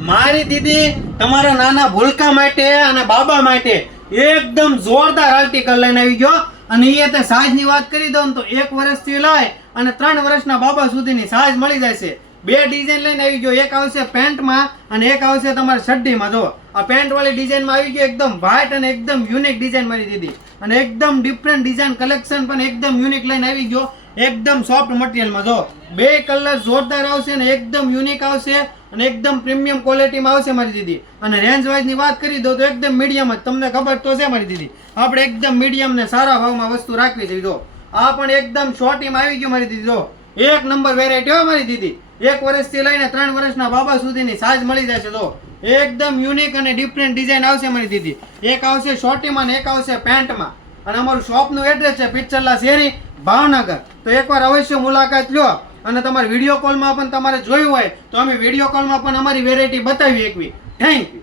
મારી દીદી તમારા નાના ભૂલકા માટે અને બાબા માટે એકદમ જોરદાર આર્ટિકલ લઈને આવી ગયો અને એ તે સાઈઝની વાત કરી દઉં તો 1 વર્ષથી લઈ અને 3 વર્ષના બાબા સુધીની સાઈઝ મળી જશે. 2 ડિઝાઇન લઈને આવી ગયો. એક આવશે પેન્ટમાં અને એક આવશે તમારે શડ્ડીમાં. જો આ પેન્ટ વાળી ડિઝાઇનમાં આવી ગયો એકદમ વ્હાઇટ અને એકદમ યુનિક ડિઝાઇન મારી દીદી અને એકદમ ડિફરન્ટ ડિઝાઇન કલેક્શન પણ એકદમ યુનિક લઈને આવી ગયો. એકદમ સોફ્ટ મટીરિયલમાં. જો 2 કલર જોરદાર આવશે અને એકદમ યુનિક આવશે અને એકદમ પ્રીમિયમ ક્વોલિટીમાં આવશે મારી દીદી. અને રેન્જ વાઇઝની વાત કરી દો તો એકદમ મીડિયમ જ. તમને ખબર તો છે મારી દીદી આપણે એકદમ મીડિયમ ને સારા ભાવમાં વસ્તુ રાખવી છે. જો આ પણ એકદમ શોર્ટીમાં આવી ગયું મારી દીદી. જો એક નંબર વેરાયટી હો મારી દીદી. 1 વર્ષથી લઈને 3 વર્ષના બાબા સુધીની સાઈઝ મળી જશે. જો એકદમ યુનિક અને ડિફરન્ટ ડિઝાઇન આવશે મારી દીદી. એક આવશે શોર્ટીમાં અને એક આવશે પેન્ટમાં. અને અમારું શોપનું એડ્રેસ છે પિચ્ચરલા શેરી, ભાવનગર. તો એકવાર અવશ્ય મુલાકાત લો. અને તમારે વિડીયો કોલમાં પણ તમારે જોયું હોય તો અમે વિડીયો કોલમાં પણ અમારી વેરાયટી બતાવી શકવી. Thank you.